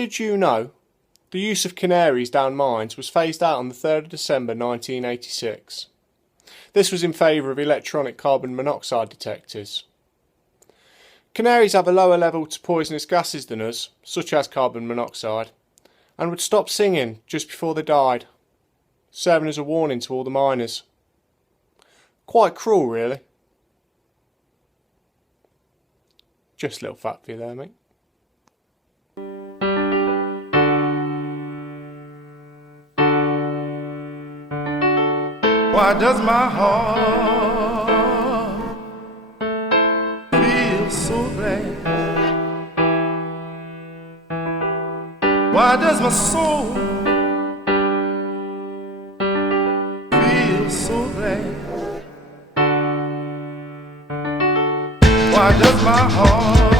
did you know the use of canaries down mines was phased out on the 3rd of December 1986? This was in favour of electronic carbon monoxide detectors. Canaries have a lower level to poisonous gases than us, such as carbon monoxide, and would stop singing just before they died, serving as a warning to all the miners. Quite cruel, really. Just a little fact for you there, mate. Why does my heart feel so glad? Why does my soul feel so glad? Why does my heart